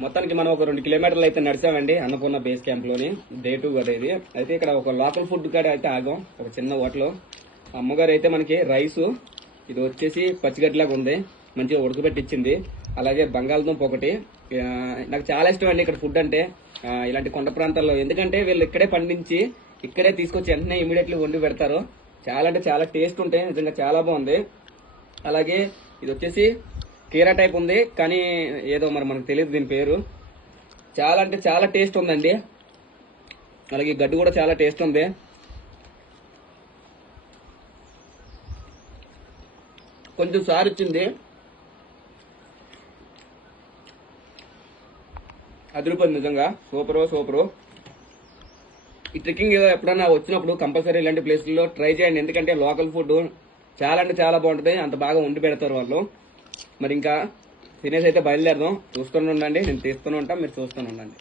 మొత్తానికి మనం ఒక రెండు కిలోమీటర్లు అయితే నడిచామండి అన్నపూర్ణ బేస్ క్యాంప్లోని. డే టూ కదా ఇది అయితే ఇక్కడ ఒక లోకల్ ఫుడ్ కాడ అయితే ఆగాం. ఒక చిన్న హోటల్. అమ్మగారు అయితే మనకి రైసు ఇది వచ్చేసి పచ్చిగడ్డలాగా ఉంది. మంచిగా ఉడకబెట్టించింది అలాగే బంగాళదుంప ఒకటి. నాకు చాలా ఇష్టం అండి ఇక్కడ ఫుడ్ అంటే. ఇలాంటి కొండ ప్రాంతాల్లో. ఎందుకంటే వీళ్ళు ఇక్కడే పండించి ఇక్కడే తీసుకొచ్చి వెంటనే ఇమీడియట్లీ వండి పెడతారు. చాలా అంటే చాలా టేస్ట్ ఉంటాయి. నిజంగా చాలా బాగుంది. అలాగే ఇది వచ్చేసి కీరా టైప్ ఉంది కానీ ఏదో మరి మనకు తెలియదు దీని పేరు. చాలా అంటే చాలా టేస్ట్ ఉందండి. అలాగే గడ్డి కూడా చాలా టేస్ట్ ఉంది. కొంచెం సార్ వచ్చింది అదిరిపోయింది నిజంగా. Super super. ఈ ట్రెక్కింగ్ ఏదో ఎప్పుడైనా వచ్చినప్పుడు కంపల్సరీ ఇలాంటి ప్లేస్లో ట్రై చేయండి. ఎందుకంటే లోకల్ ఫుడ్ చాలా అంటే చాలా బాగుంటుంది. అంత బాగా వండి పెడతారు వాళ్ళు. మరి ఇంకా తినేసి అయితే బయలుదేరదాం. చూస్తూనే ఉండండి నేను తీస్తూనే ఉంటాను మీరు చూస్తూనే ఉండండి.